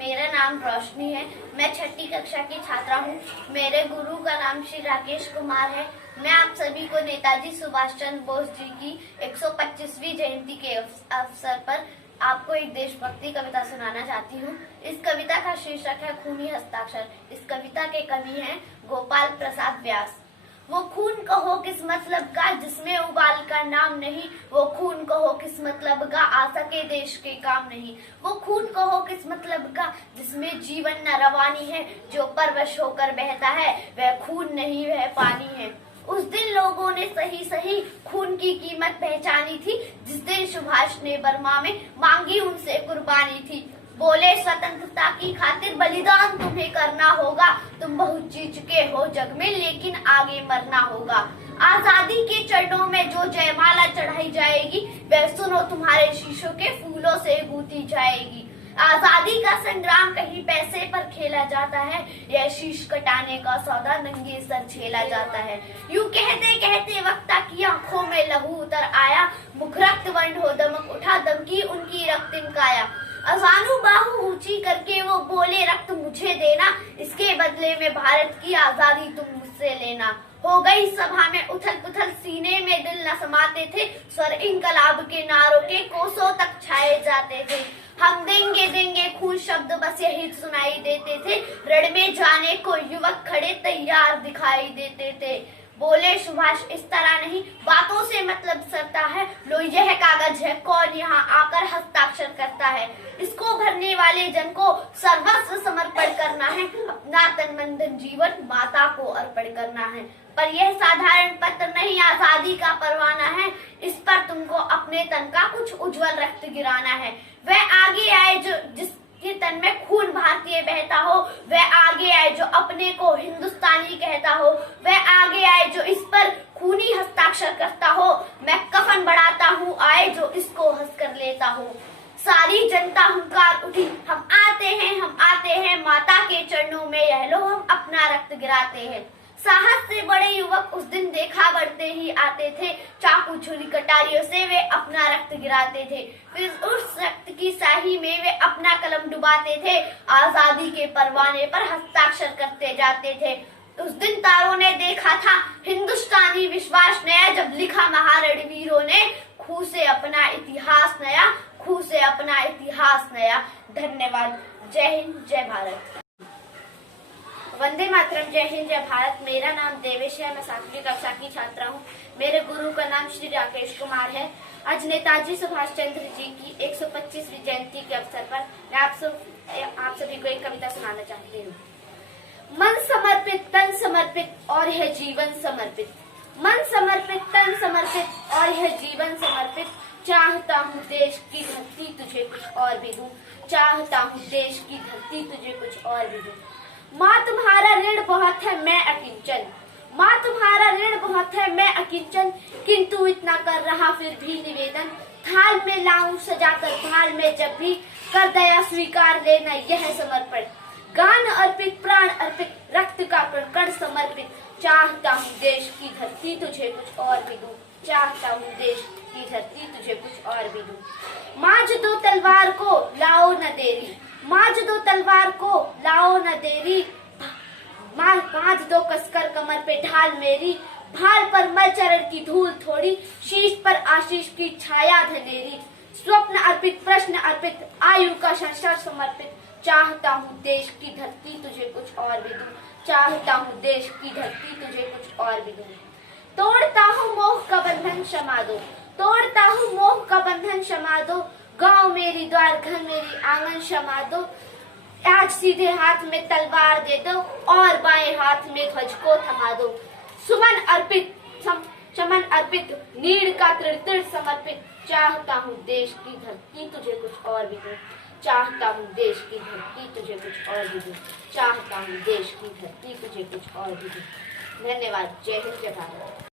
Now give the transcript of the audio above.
मेरा नाम रोशनी है। मैं छठी कक्षा की छात्रा हूँ। मेरे गुरु का नाम श्री राकेश कुमार है। मैं आप सभी को नेताजी सुभाष चंद्र बोस जी की 125वीं जयंती के अवसर पर आपको एक देशभक्ति कविता सुनाना चाहती हूँ। इस कविता का शीर्षक है खूनी हस्ताक्षर। इस कविता के कवि हैं गोपाल प्रसाद व्यास। वो खून कहो किस मतलब का जिसमें उबाल का नाम नहीं, वो खून कहो किस मतलब का आ सके देश के काम नहीं, वो खून कहो किस मतलब का जिसमें जीवन न रवानी है, जो परवश होकर बहता है वह खून नहीं वह पानी है। उस दिन लोगों ने सही सही खून की कीमत पहचानी थी, जिस दिन सुभाष ने बर्मा में मांगी उनसे कुर्बानी थी। बोले स्वतंत्रता की खातिर बलिदान तुम्हें करना होगा, तुम बहुत जी चुके हो जग में लेकिन आगे मरना होगा। आजादी के चरणों में जो जयमाला चढ़ाई जाएगी, वह सुनो तुम्हारे शीशों के फूलों से गूंथी जाएगी। आजादी का संग्राम कहीं पैसे पर खेला जाता है, यह शीश कटाने का सौदा नंगे सर झेला जाता है। यूं कहते कहते वक्ता की आंखों में लहू उतर आया, मुख रक्त वर्ण हो दमक उठा दम की उनकी रक्तिम काया। अजानू बाहु ऊंची करके वो बोले रक्त मुझे देना, इसके बदले में भारत की आजादी तुम मुझसे लेना। हो गई सभा में उथल पुथल, सीने में दिल न समाते थे, स्वर इनकलाब के नारों के कोसों तक छाए जाते थे। हम देंगे देंगे खून शब्द बस यही सुनाई देते थे, रण में जाने को युवक खड़े तैयार दिखाई देते थे। बोले सुभाष इस तरह नहीं, बातों से मतलब सरता है, लो यह कागज है कौन यहाँ आकर हस्ताक्षर करता है। इसको भरने वाले जन को सर्वस्व समर्पण करना है, अपना तन मन धन जीवन माता को अर्पण करना है। पर यह साधारण पत्र नहीं आजादी का परवाना है, इस पर तुमको अपने तन का कुछ उज्जवल रक्त गिराना है। वह आगे आए जो जिसके तन में खून भारतीय बहता हो, वह आगे आए जो अपने को हिंदुस्तानी कहता हो, वह आगे आए जो इस पर खूनी हस्ताक्षर करता हो। मैं कफन बढ़ाता हूँ आए जो इसको हंस कर लेता हो। सारी जनता हुंकार उठी, हम आते हैं माता के चरणों में, यह लो हम अपना रक्त गिराते हैं। साहस से बड़े युवक उस दिन देखा बढ़ते ही आते थे, चाकू छुरी कटारियों से वे अपना रक्त गिराते थे। फिर उस रक्त की स्याही में वे अपना कलम डुबाते थे, आजादी के परवाने पर हस्ताक्षर करते जाते थे। उस दिन तारों ने देखा था हिंदुस्तानी विश्वास नया, जब लिखा महारणवीरों ने खूह से अपना इतिहास नया, खूह से अपना इतिहास नया। धन्यवाद। जय हिंद जय भारत। वंदे मातरम। जय हिंद जय भारत। मेरा नाम देवेश है। मैं 7वीं कक्षा की छात्रा हूँ। मेरे गुरु का नाम श्री राकेश कुमार है। आज नेताजी सुभाष चंद्र जी की 125वीं जयंती के अवसर पर मैं आप सभी को एक कविता सुनाना चाहती हूँ। मन समर्पित तन समर्पित और है जीवन समर्पित, मन समर्पित तन समर्पित और है जीवन समर्पित। चाहता हूँ देश की धरती तुझे कुछ और भी दूं, चाहता हूँ देश की धरती तुझे कुछ और भी दूं। माँ तुम्हारा ऋण बहुत है मैं अकिंचन, माँ तुम्हारा ऋण बहुत है मैं अकिंचन, किंतु इतना कर रहा फिर भी निवेदन। थाल में लाऊं सजाकर थाल में जब भी, कर दया स्वीकार लेना यह समर्पण। गान अर्पित प्राण अर्पित रक्त का कण कण समर्पित, चाहता हूँ देश की धरती तुझे कुछ और भी दूं, चाहता हूँ देश की धरती तुझे कुछ और भी दूं। मांझ दो तलवार को लाओ न देरी, मांझ दो तलवार को लाओ न देरी, बांध दो कसकर कमर पे ढाल मेरी, भाल पर मल चरण की धूल थोड़ी, शीश पर आशीष की छाया धनेरी। स्वप्न अर्पित प्रश्न अर्पित आयु का संसार समर्पित, चाहता हूँ देश की धरती तुझे कुछ और भी दूं, चाहता हूँ देश की धरती तुझे कुछ और भी दूं। तोड़ता हूँ मोह का बंधन क्षमा दो, तोड़ता हूँ मोह का बंधन क्षमा दो, गांव मेरी द्वार घर मेरी आंगन क्षमा दो। आज सीधे हाथ में तलवार दे दो और बाएं हाथ में ध्वज को थमा दो। सुमन अर्पित चमन अर्पित नीड़ का तृण तृण समर्पित, चाहता हूँ देश की धरती तुझे कुछ और भी दूं, चाहता हूँ देश की धरती तुझे कुछ और भी दूं, चाहता हूँ देश की धरती तुझे कुछ और भी दूं। धन्यवाद। जय हिंद जय भारत।